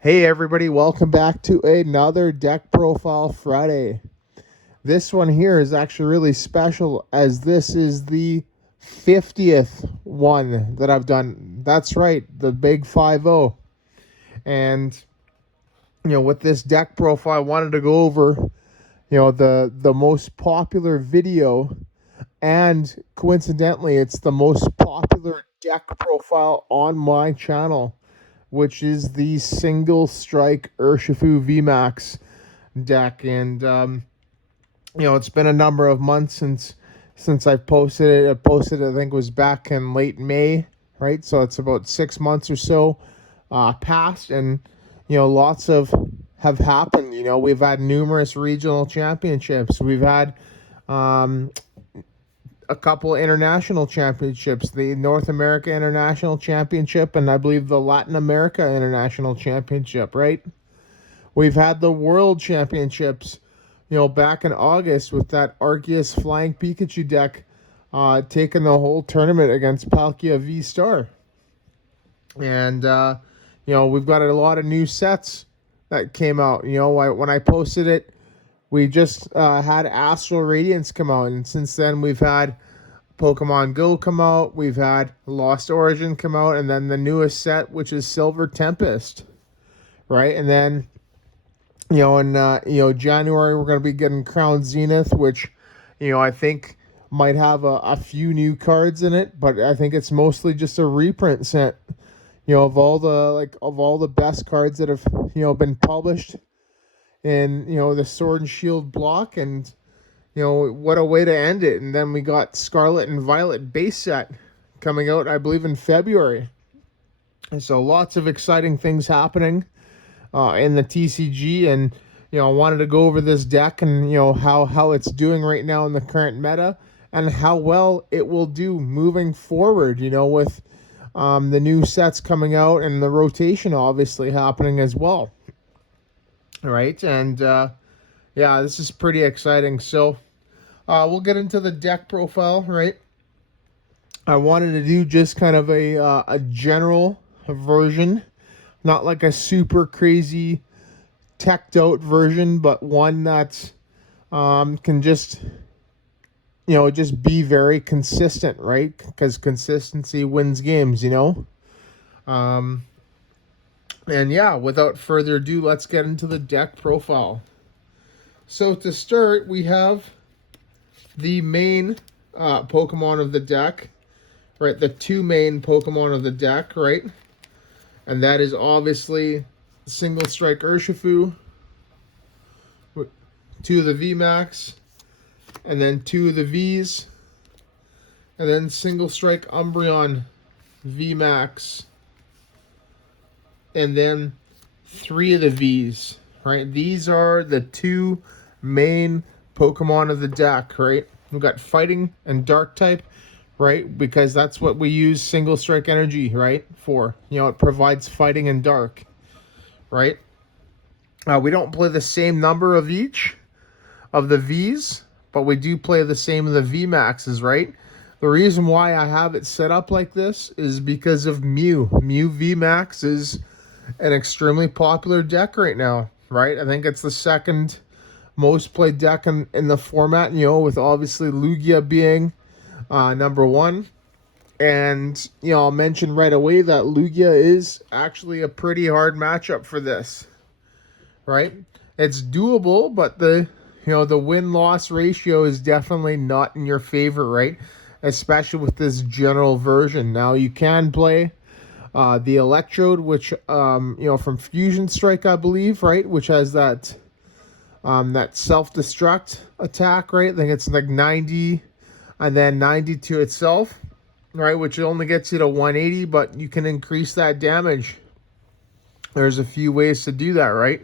Hey everybody, welcome back to another Deck Profile Friday. This one here is actually really special as this is the 50th one that I've done. That's right, the big 50. And with this deck profile I wanted to go over, the most popular video, and coincidentally it's the most popular deck profile on my channel, which is the single strike Urshifu VMax deck. And it's been a number of months since I've posted it. I posted it, I think it was back in late May, right? So it's about 6 months or so past, and lots of have happened. We've had numerous regional championships. We've had a couple international championships, the North America International Championship, and I believe the Latin America International Championship, right? We've had the World Championships, back in August with that Arceus Flying Pikachu deck taking the whole tournament against Palkia V Star. And, we've got a lot of new sets that came out. When I posted it, we just had Astral Radiance come out, and since then we've had Pokemon Go come out, we've had Lost Origin come out, and then the newest set, which is Silver Tempest, right? And then, in January we're going to be getting Crown Zenith, which, I think might have a few new cards in it, but I think it's mostly just a reprint set, of all the best cards that have been published in the Sword and Shield block. And what a way to end it. And then we got Scarlet and Violet base set coming out, I believe, in February. And so lots of exciting things happening in the TCG. And I wanted to go over this deck and how it's doing right now in the current meta, and how well it will do moving forward, with the new sets coming out and the rotation obviously happening as well. Right? And this is pretty exciting. So we'll get into the deck profile, right? I wanted to do just kind of a general version, not like a super crazy teched out version, but one that can just just be very consistent, right? Because consistency wins games, and without further ado, let's get into the deck profile. So to start, we have the main Pokemon of the deck, right? The two main Pokemon of the deck, right? And that is obviously single strike Urshifu, two of the VMax, and then two of the Vs, and then single strike Umbreon VMax, and then three of the Vs, right? These are the two main Pokemon of the deck, right? We've got fighting and dark type, right? Because that's what we use single strike energy, right? For, it provides fighting and dark, right? We don't play the same number of each of the Vs, but we do play the same of the VMAXs, right? The reason why I have it set up like this is because of Mew. Mew VMAX is an extremely popular deck right now, right? I think it's the second most played deck in the format, with obviously Lugia being number one. And, I'll mention right away that Lugia is actually a pretty hard matchup for this, right? It's doable, but the win-loss ratio is definitely not in your favor, right? Especially with this general version. Now, you can play the Electrode, which, from Fusion Strike, I believe, right? Which has that self-destruct attack, right? I think it's like 90 and then 90 to itself, right? Which only gets you to 180, but you can increase that damage. There's a few ways to do that, right?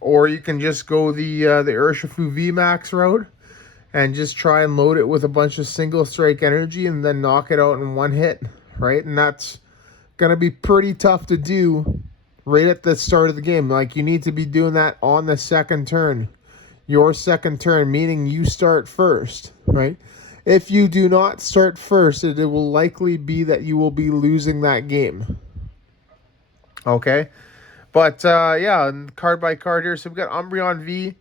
Or you can just go the Urshifu VMAX route and just try and load it with a bunch of single strike energy and then knock it out in one hit, right? And that's going to be pretty tough to do right at the start of the game. Like, you need to be doing that on the second turn. Your second turn, meaning you start first, right? If you do not start first, it will likely be that you will be losing that game. Okay? But yeah, and card by card here. So we've got Umbreon V,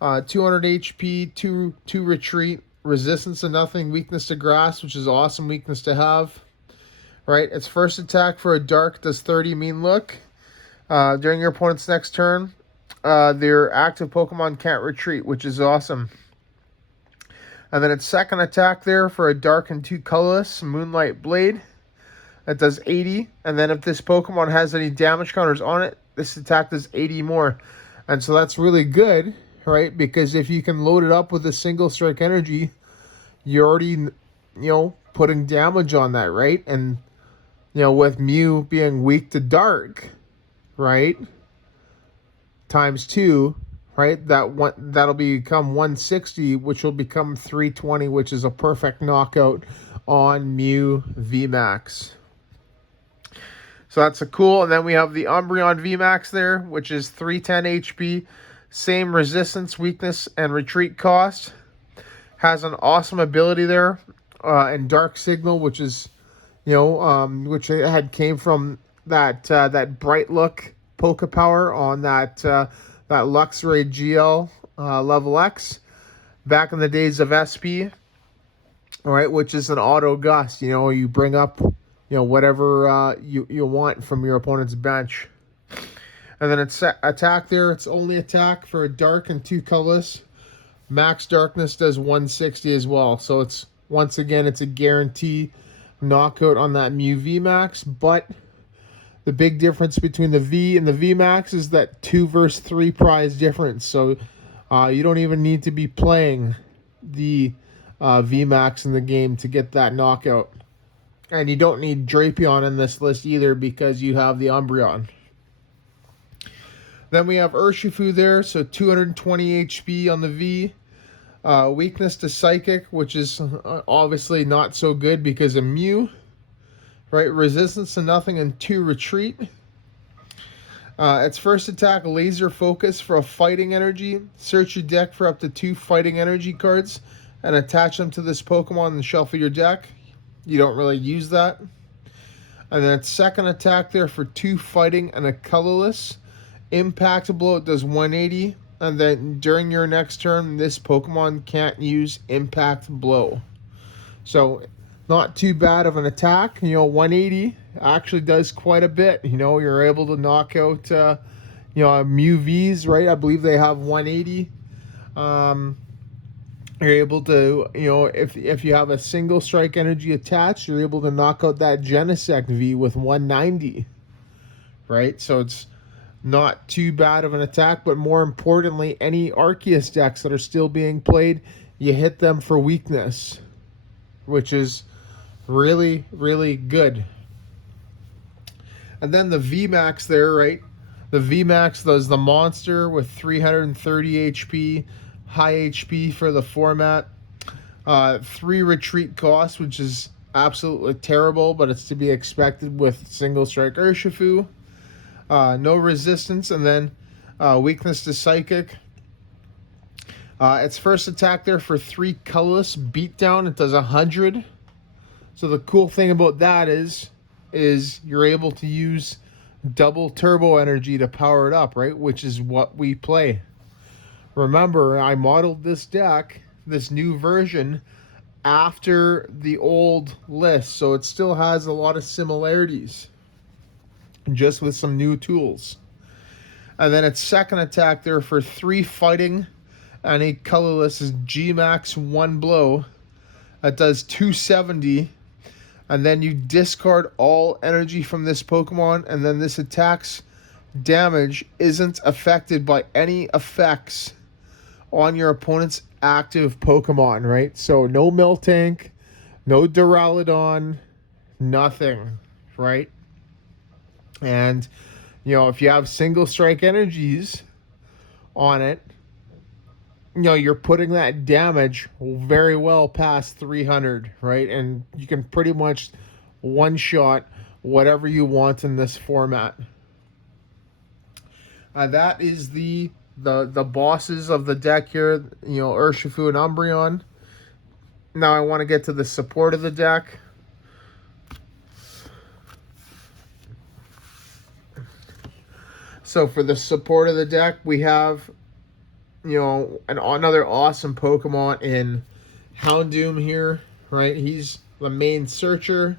200 HP, two retreat, resistance to nothing, weakness to grass, which is awesome weakness to have. Right, its first attack for a dark does 30 mean look. During your opponent's next turn, their active Pokemon can't retreat, which is awesome. And then its second attack there for a dark and 2 colorless, Moonlight Blade. That does 80. And then if this Pokemon has any damage counters on it, this attack does 80 more. And so that's really good, right? Because if you can load it up with a single strike energy, you're already, putting damage on that, right? And, with Mew being weak to dark, right? Times 2, right? That'll become 160, which will become 320, which is a perfect knockout on Mew VMax. So that's a cool. And then we have the Umbreon VMax there, which is 310 HP, same resistance, weakness, and retreat cost. Has an awesome ability there, and Dark Signal, which is, which came from that bright look Poke Power on that Luxray GL level X back in the days of SP. All right, which is an auto gust. You bring up whatever you want from your opponent's bench. And then it's attack there. It's only attack for a dark and 2 colorless. Max darkness does 160 as well. So it's, once again, it's a guarantee knockout on that Mew VMax. But the big difference between the V and the VMax is that 2 versus 3 prize difference. So you don't even need to be playing the VMax in the game to get that knockout. And you don't need Drapion in this list either because you have the Umbreon. Then we have Urshifu there, so 220 HP on the V. Weakness to Psychic, which is obviously not so good because of Mew. Right, resistance to nothing and 2 retreat. Its first attack, Laser Focus for a fighting energy. Search your deck for up to 2 fighting energy cards and attach them to this Pokemon and shuffle your deck. You don't really use that. And then its second attack there for 2 fighting and a colorless. Impact Blow, it does 180. And then during your next turn, this Pokemon can't use Impact Blow. So, not too bad of an attack. 180 actually does quite a bit. You're able to knock out, Mew Vs, right? I believe they have 180. You're able to, if you have a single strike energy attached, you're able to knock out that Genesect V with 190, right? So it's not too bad of an attack, but more importantly, any Arceus decks that are still being played, you hit them for weakness, which is really, really good. And then the VMax there, right? The VMax does the monster with 330 HP, high HP for the format. 3 retreat costs, which is absolutely terrible, but it's to be expected with single strike Urshifu. No resistance, and then weakness to Psychic. Its first attack there for 3 colorless beatdown. It does 100. So the cool thing about that is you're able to use double turbo energy to power it up, right? Which is what we play. Remember, I modeled this deck, this new version, after the old list, so it still has a lot of similarities, just with some new tools. And then its second attack there for 3 fighting and a colorless is G-Max 1 blow. That does 270. And then you discard all energy from this Pokemon, and then this attack's damage isn't affected by any effects on your opponent's active Pokemon, right? So no Miltank, no Duraludon, nothing, right? And, if you have single strike energies on it, you're putting that damage very well past 300, right? And you can pretty much one-shot whatever you want in this format. That is the bosses of the deck here, Urshifu and Umbreon. Now I want to get to the support of the deck. So for the support of the deck, we have, another awesome Pokemon in Houndoom here, right? He's the main searcher.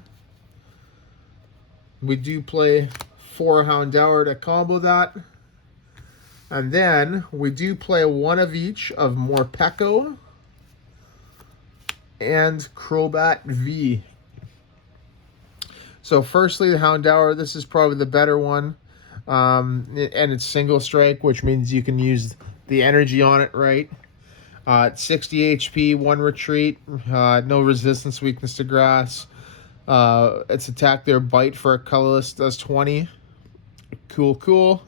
We do play 4 Houndour to combo that. And then we do play one of each of Morpeko and Crobat V. So firstly, the Houndour, this is probably the better one. And it's single strike, which means you can use the energy on it, right? 60 HP, 1 retreat, no resistance, weakness to grass. Its attack there, bite for a colorless, does 20. Cool.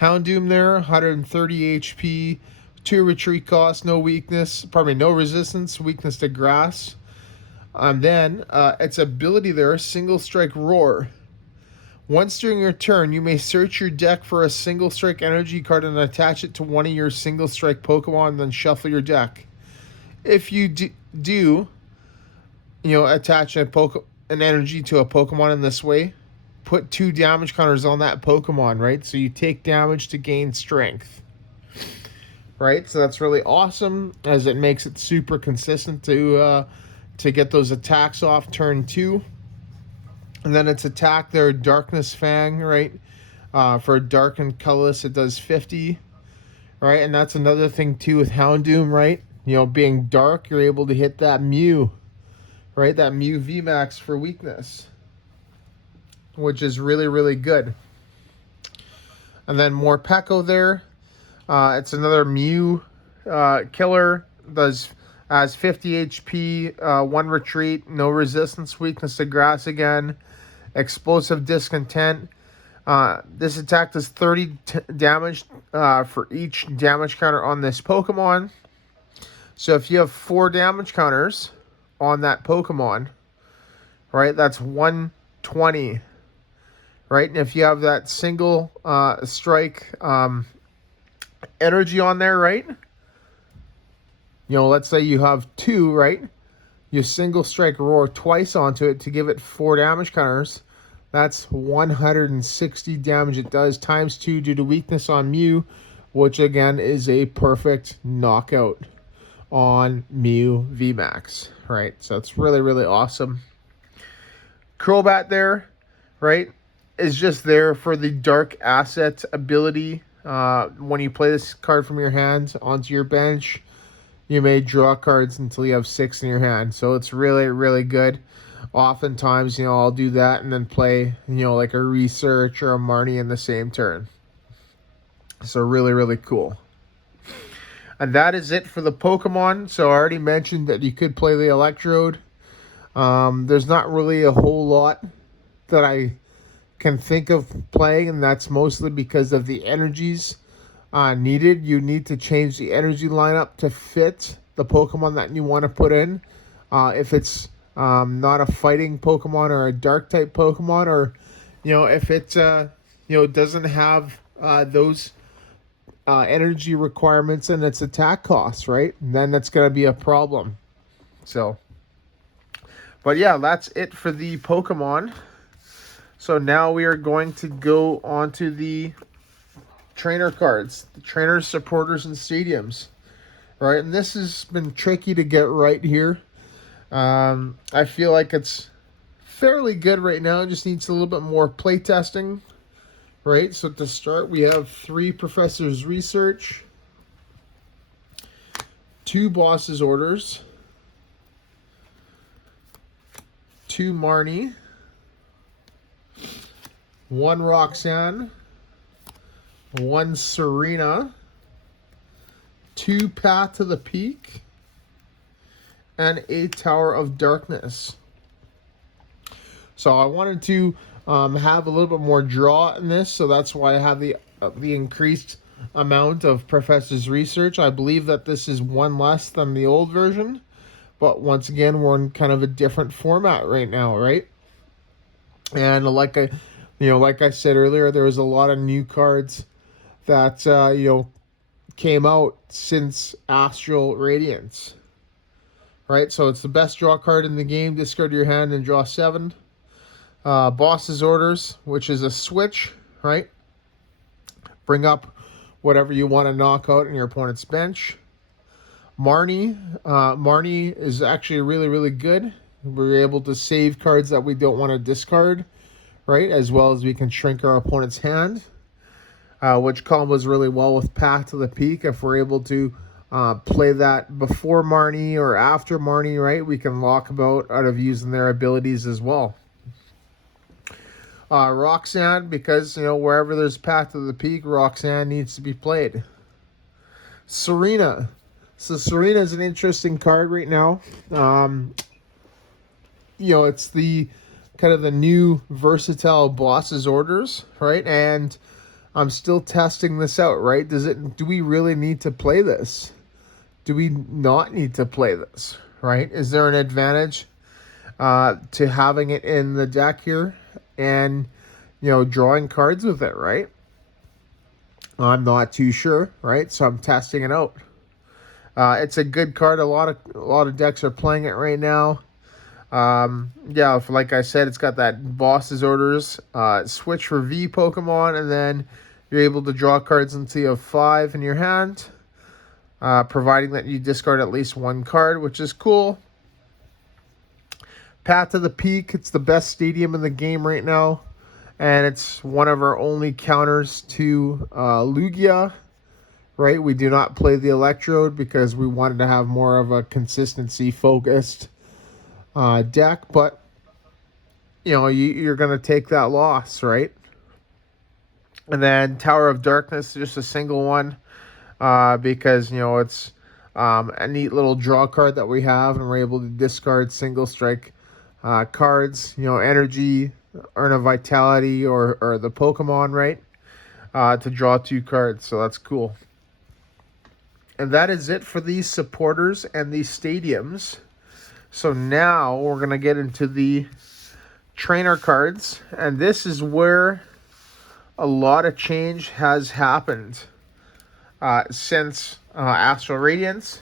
Houndoom there, 130 HP, 2 retreat cost, no resistance, weakness to grass. And then its ability there, single strike roar. Once during your turn, you may search your deck for a single strike energy card and attach it to one of your single strike Pokemon, and then shuffle your deck. If you do attach an energy to a Pokemon in this way, put 2 damage counters on that Pokemon, right? So you take damage to gain strength, right? So that's really awesome, as it makes it super consistent to get those attacks off turn 2. And then its attack there, Darkness Fang, right? For dark and colorless, it does 50, right? And that's another thing too with Houndoom, right? Being dark, you're able to hit that Mew, right? That Mew VMax for weakness, which is really, really good. And then Morpeko there, it's another Mew killer, has 50 HP, 1 retreat, no resistance, weakness to grass again, explosive discontent. This attack does 30 damage for each damage counter on this Pokemon. So if you have 4 damage counters on that Pokemon, right, that's 120. Right, and if you have that single strike energy on there, right? Let's say you have 2, right? You single strike roar twice onto it to give it 4 damage counters. That's 160 damage it does, times 2 due to weakness on Mew, which again is a perfect knockout on Mew VMax, right? So it's really, really awesome. Crobat there, right, is just there for the dark asset ability. When you play this card from your hand onto your bench, you may draw cards until you have 6 in your hand. So it's really, really good. Oftentimes, I'll do that and then play, like a Research or a Marnie in the same turn. So really, really cool. And that is it for the Pokemon. So I already mentioned that you could play the Electrode. There's not really a whole lot that I can think of playing, and that's mostly because of the energies needed. You need to change the energy lineup to fit the Pokemon that you want to put in. If it's not a fighting Pokemon or a dark type Pokemon, or if it doesn't have those energy requirements and its attack costs, right? And then that's going to be a problem. So, but yeah, that's it for the Pokemon. So now we are going to go on to the trainer cards, the trainers, supporters, and stadiums, right? And this has been tricky to get right here. I feel like it's fairly good right now. It just needs a little bit more play testing, right? So to start, we have 3 Professor's Research, 2 Boss's Orders, 2 Marnie, 1 Roxanne, 1 Serena, 2 Path to the Peak, and a Tower of Darkness. So I wanted to have a little bit more draw in this, so that's why I have the increased amount of Professor's Research. I believe that this is 1 less than the old version, but once again, we're in kind of a different format right now, right? And like I said earlier, there was a lot of new cards that came out since Astral Radiance. Right, so it's the best draw card in the game. Discard your hand and draw 7. Boss's Orders, which is a switch, right? Bring up whatever you want to knock out in your opponent's bench. Marnie. Marnie is actually really, really good. We're able to save cards that we don't want to discard, right? As well as we can shrink our opponent's hand, which combos really well with Path to the Peak. If we're able to play that before Marnie or after Marnie, right, we can lock them out of using their abilities as well. Roxanne, because, wherever there's Path to the Peak, Roxanne needs to be played. Serena. So Serena is an interesting card right now. It's the kind of the new versatile boss's orders, right? And I'm still testing this out, right? Do we really need to play this? Do we not need to play this, right? Is there an advantage to having it in the deck here and, drawing cards with it, right? I'm not too sure, right? So I'm testing it out. It's a good card. A lot of decks are playing it right now. Like I said, it's got that boss's orders. Switch for V Pokemon, and then you're able to draw cards until you have 5 in your hand, providing that you discard at least 1 card, which is cool. Path to the Peak, it's the best stadium in the game right now, and it's one of our only counters to Lugia. Right, we do not play the Electrode because we wanted to have more of a consistency-focused deck, but, you're going to take that loss, right? And then Tower of Darkness, just a single one, because, it's a neat little draw card that we have, and we're able to discard single strike cards, Energy, Urn of Vitality, or the Pokemon, right, to draw 2 cards, so that's cool. And that is it for these supporters and these stadiums. So now we're going to get into the trainer cards. And this is where a lot of change has happened since Astral Radiance.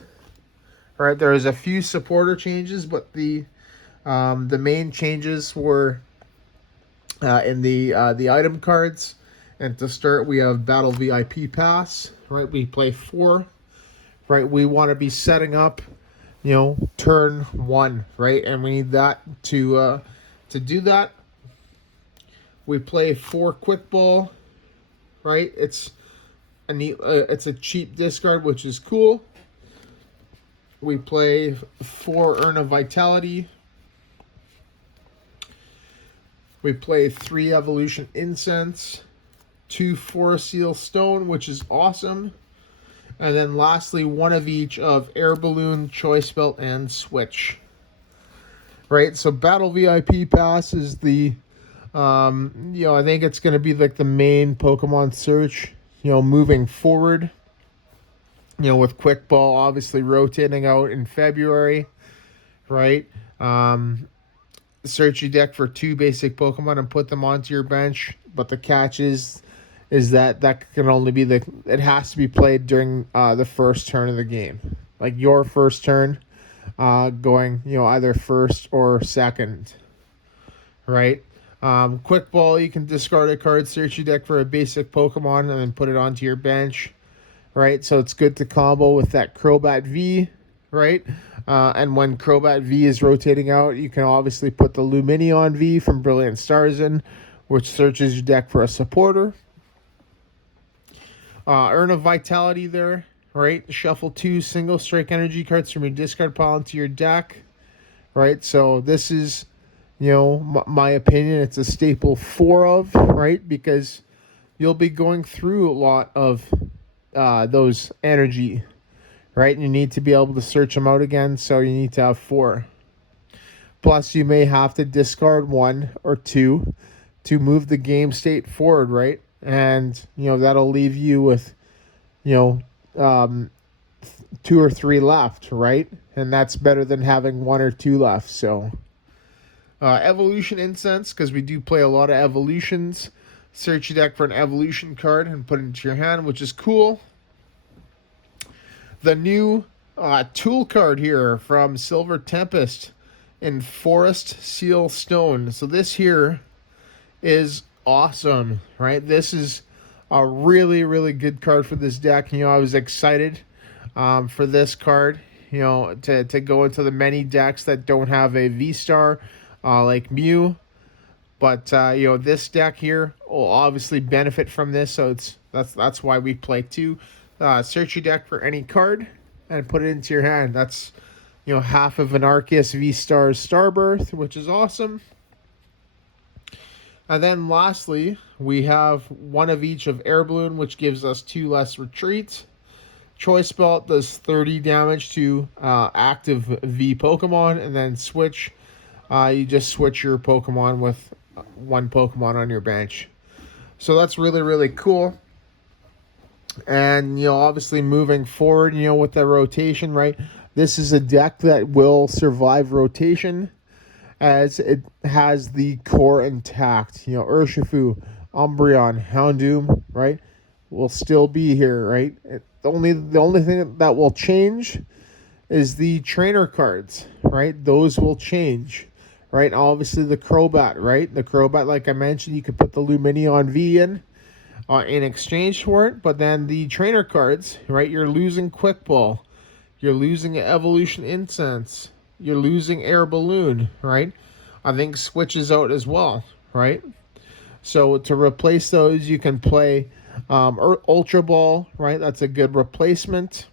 Right, there is a few supporter changes, but the main changes were in the item cards. And to start, we have Battle VIP Pass. Right, we play 4. Right, we want to be setting up, turn 1, right, and we need that to do that. We play 4 Quick Ball, right? It's a neat, it's a cheap discard, which is cool. We play 4 Urn of Vitality. We play 3 Evolution Incense, 2 Forest Seal Stone, which is awesome. And then lastly, 1 of each of Air Balloon, Choice Belt, and Switch. Right, so Battle VIP Pass is the, I think it's going to be like the main Pokemon search, moving forward. With Quick Ball obviously rotating out in February, right? Search your deck for 2 basic Pokemon and put them onto your bench. But the catch is that can only be it has to be played during the first turn of the game, like your first turn, going either first or second, right? Quick Ball, you can discard a card, search your deck for a basic Pokemon, and then put it onto your bench, right? So it's good to combo with that Crobat V, right? And when Crobat V is rotating out, you can obviously put the Lumineon V from Brilliant Stars in, which searches your deck for a supporter. Urn of Vitality there, right? Shuffle 2 single strike energy cards from your discard pile into your deck, right? So this is, my opinion, it's a staple 4 of, right? Because you'll be going through a lot of those energy, right? And you need to be able to search them out again, so you need to have 4. Plus, you may have to discard 1 or 2 to move the game state forward, right? And, that'll leave you with, 2 or 3 left, right? And that's better than having 1 or 2 left. So, Evolution Incense, because we do play a lot of evolutions. Search your deck for an evolution card and put it into your hand, which is cool. The new tool card here from Silver Tempest in Forest Seal Stone. So this here is awesome, right? This is a really, really good card for this deck. You know, I was excited for this card, you know, to go into the many decks that don't have a V-Star like Mew. But, you know, this deck here will obviously benefit from this, so that's why we play two. Search your deck for any card and put it into your hand. That's, you know, half of an Arceus V-Star's Starbirth, which is awesome. And then lastly, we have one of each of Air Balloon, which gives us 2 less retreats. Choice Belt does 30 damage to active V Pokemon, and then switch. You just switch your Pokemon with one Pokemon on your bench. So that's really, really cool. And, you know, obviously moving forward, you know, with the rotation, right? This is a deck that will survive rotation as it has the core intact. You know, Urshifu, Umbreon, Houndoom, right, will still be here, right? The only thing that will change is the trainer cards, right? Those will change, right? Obviously the Crobat, right? The Crobat, like I mentioned, you could put the Lumineon V in exchange for it, but then the trainer cards, right? You're losing Quick Ball, you're losing Evolution Incense, you're losing Air Balloon, right? I think switches out as well, right? So to replace those, you can play Ultra Ball, right? That's a good replacement.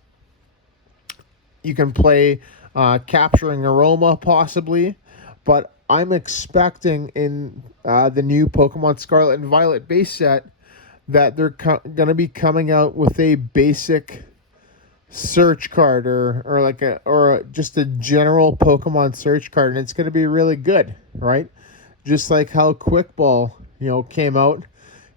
You can play Capturing Aroma, possibly. But I'm expecting in the new Pokemon Scarlet and Violet base set that they're going to be coming out with a basic search card or just a general Pokemon search card, and it's going to be really good, right? Just like how Quick Ball, you know, came out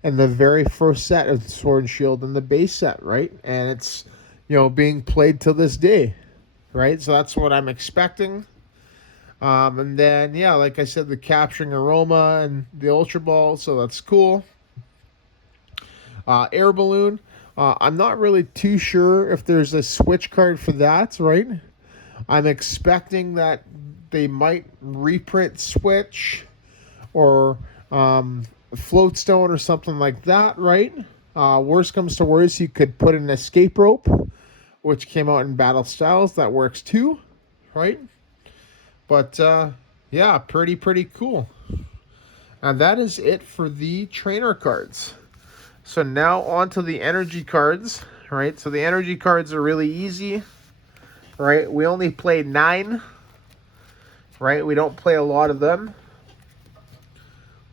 in the very first set of Sword and Shield in the base set, right? And it's, you know, being played to this day, right? So that's what I'm expecting. And then, yeah, like I said, the Capturing Aroma and the Ultra Ball, so that's cool. Air Balloon, I'm not really too sure if there's a switch card for that, right? I'm expecting that they might reprint Switch or Floatstone or something like that, right? Worst comes to worst, you could put an Escape Rope, which came out in Battle Styles. That works too, right? But, yeah, pretty cool. And that is it for the trainer cards. So now on to the energy cards, right? So the energy cards are really easy, right? We only play 9, right? We don't play a lot of them.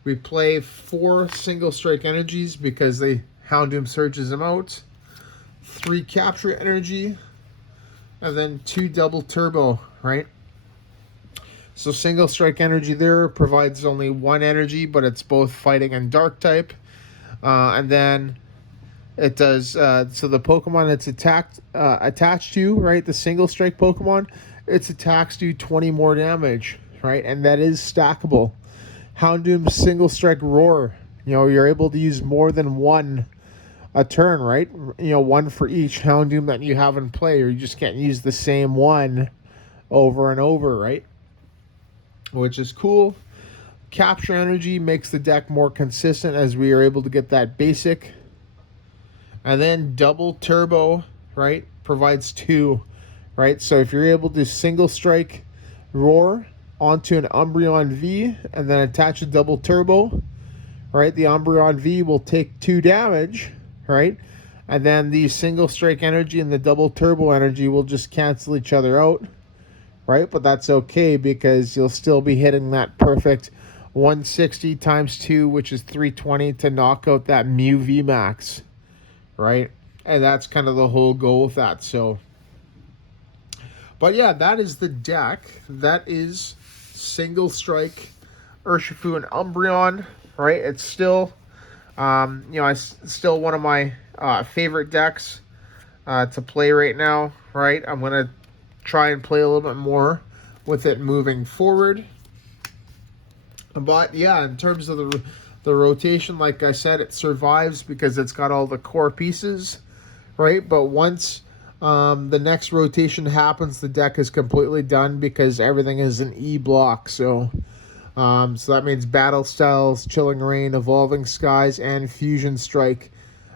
We play 4 single strike energies because Houndoom searches them out. 3 capture energy, and then 2 double turbo, right? So single strike energy there provides only 1 energy, but it's both fighting and dark type. And then it does, so the Pokemon it's attached to, right, the single strike Pokemon, its attacks do 20 more damage, right, and that is stackable. Houndoom's single strike Roar, you know, you're able to use more than 1 a turn, right, you know, 1 for each Houndoom that you have in play, or you just can't use the same one over and over, right, which is cool. Capture energy makes the deck more consistent as we are able to get that basic. And then double turbo, right, provides 2, right? So if you're able to single strike Roar onto an Umbreon V and then attach a double turbo, right, the Umbreon V will take 2 damage, right? And then the single strike energy and the double turbo energy will just cancel each other out, right? But that's okay because you'll still be hitting that perfect 160 times 2, which is 320 to knock out that Mew VMax, right? And that's kind of the whole goal with that. So, but yeah, that is the deck. That is single strike Urshifu and Umbreon, right? It's still, you know, it's still one of my favorite decks to play right now, right? I'm gonna try and play a little bit more with it moving forward. But yeah, in terms of the rotation, like I said, it survives because it's got all the core pieces, right? But once the next rotation happens, the deck is completely done because everything is an E block. So that means Battle Styles, Chilling Reign, Evolving Skies, and Fusion Strike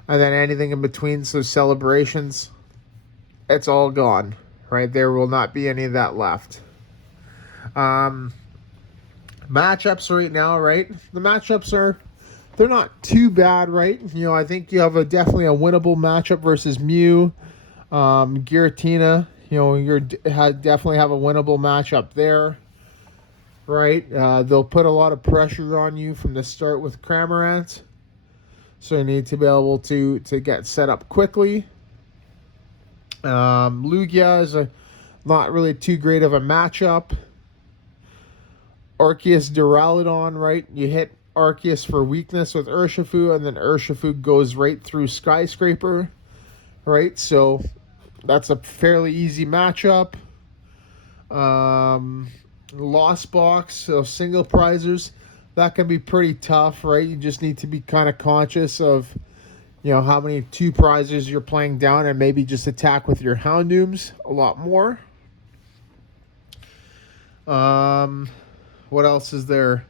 And then anything in between, so celebrations, it's all gone, right? There will not be any of that left. Matchups right now, right? The matchups they're not too bad, right? You know, I think you have definitely a winnable matchup versus Mew. Giratina, you know, definitely have a winnable matchup there, right? They'll put a lot of pressure on you from the start with Cramorant. So you need to be able to get set up quickly. Lugia is not really too great of a matchup. Arceus Duraludon, right? You hit Arceus for weakness with Urshifu, and then Urshifu goes right through Skyscraper, right? So that's a fairly easy matchup. Lost Box, so single prizers, that can be pretty tough, right? You just need to be kind of conscious of, you know, how many 2 prizes you're playing down, and maybe just attack with your Houndooms a lot more. What else is there?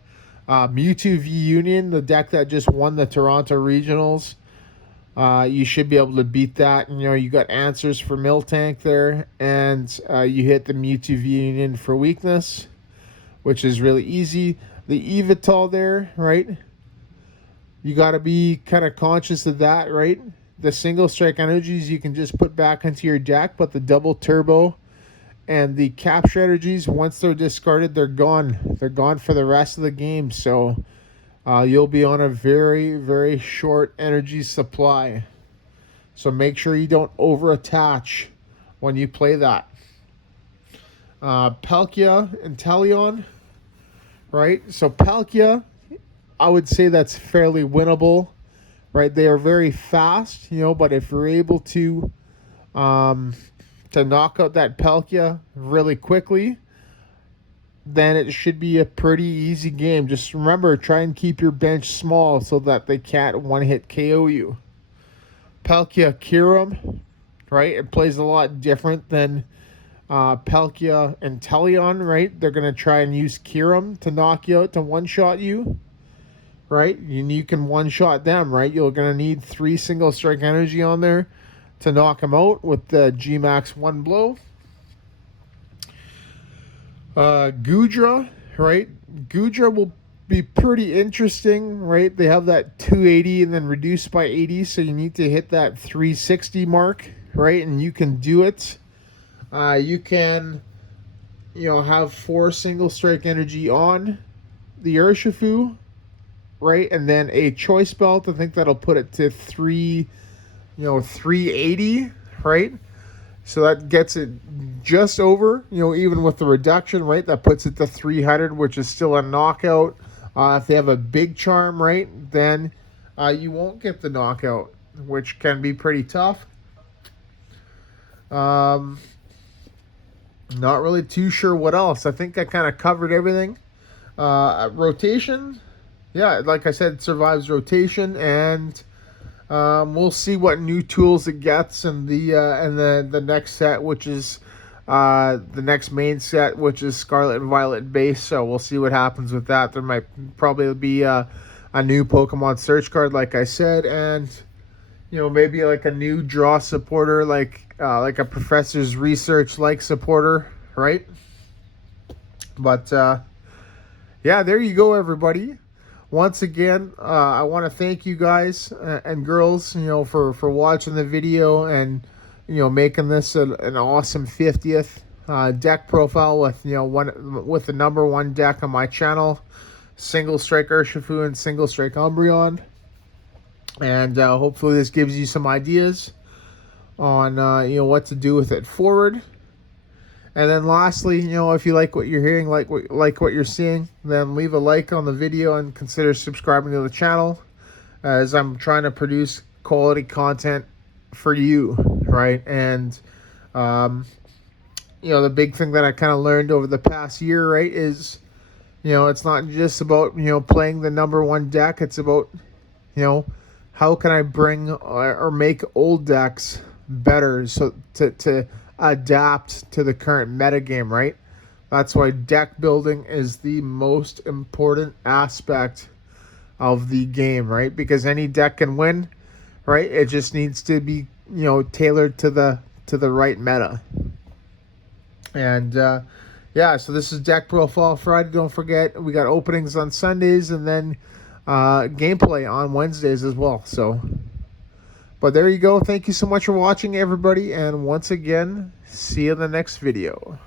Mewtwo V Union, the deck that just won the Toronto Regionals. You should be able to beat that. You know, you got answers for Miltank there, and you hit the Mewtwo V Union for weakness, which is really easy. The Evital there, right? You got to be kind of conscious of that, right? The single strike energies you can just put back into your deck, but the double turbo and the cap strategies, once they're discarded, they're gone. They're gone for the rest of the game. So you'll be on a very, very short energy supply. So make sure you don't over-attach when you play that. Palkia and Teleon, right? So Palkia, I would say that's fairly winnable, right? They are very fast, you know, but if you're able to knock out that Palkia really quickly, then it should be a pretty easy game. Just remember, try and keep your bench small so that they can't one-hit KO you. Palkia Kyurem, right? It plays a lot different than Palkia and Teleon, right? They're going to try and use Kyurem to knock you out, to one-shot you, right? You can one-shot them, right? You're going to need 3 single strike energy on there to knock them out with the G-Max 1 blow. Goodra, right? Goodra will be pretty interesting, right? They have that 280 and then reduced by 80, so you need to hit that 360 mark, right? And you can do it. You can, you know, have 4 single strike energy on the Urshifu, right? And then a choice belt. I think that'll put it to 380, right? So that gets it just over, you know, even with the reduction, right? That puts it to 300, which is still a knockout. If they have a big charm, right, then you won't get the knockout, which can be pretty tough. Not really too sure what else. I think I kind of covered everything. Rotation, yeah, like I said, it survives rotation, and we'll see what new tools it gets in the next set, which is the next main set, which is Scarlet and Violet base. So we'll see what happens with that. There might probably be a new Pokemon search card, like I said, and you know, maybe like a new draw supporter, like a Professor's Research like supporter, right? But yeah, there you go, everybody. Once again, I want to thank you guys and girls, you know, for watching the video and, you know, making this an awesome 50th deck profile with, you know, with the number 1 deck on my channel, single strike Urshifu and single strike Umbreon. And hopefully this gives you some ideas on, you know, what to do with it forward. And then lastly, you know, if you like what you're hearing, like what you're seeing, then leave a like on the video and consider subscribing to the channel, as I'm trying to produce quality content for you, right? And, you know, the big thing that I kind of learned over the past year, right, is, you know, it's not just about, you know, playing the number 1 deck. It's about, you know, how can I bring or make old decks better, so to adapt to the current metagame, right? That's why deck building is the most important aspect of the game, right? Because any deck can win, right? It just needs to be, you know, tailored to the right meta. And yeah, so this is Deck Profile Friday. Don't forget, we got openings on Sundays and then gameplay on Wednesdays as well. So, but there you go. Thank you so much for watching, everybody. And once again, see you in the next video.